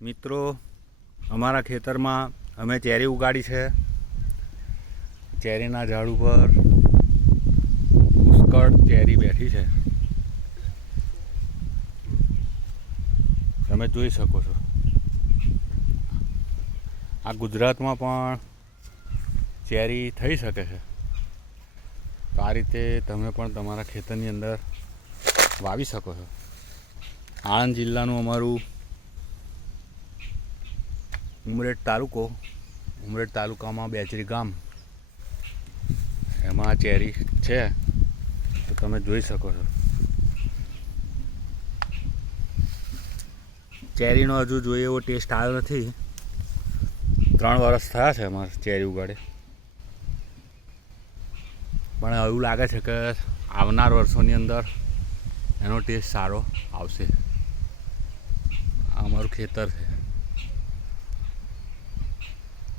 મિત્રો, અમારા ખેતરમાં અમે ચેરી ઉગાડી છે. ચેરીના ઝાડ ઉપર પુષ્કળ ચેરી બેઠી છે, તમે જોઈ શકો છો. આ ગુજરાતમાં પણ ચેરી થઈ શકે છે. તો આ રીતે તમે પણ તમારા ખેતરની અંદર વાવી શકો છો. આણંદ જિલ્લાનું અમારું ઉમરેઠ તાલુકો, ઉમરેઠ તાલુકામાં બેચરી ગામ, એમાં ચેરી છે. તો તમે જોઈ શકો છો. ચેરીનો હજુ જોઈએ એવો ટેસ્ટ આવ્યો નથી. 3 વર્ષ થયા છે અમારે ચેરી ઉગાડે, પણ એવું લાગે છે કે આવનાર વર્ષોની અંદર એનો ટેસ્ટ સારો આવશે. આ અમારું ખેતર છે.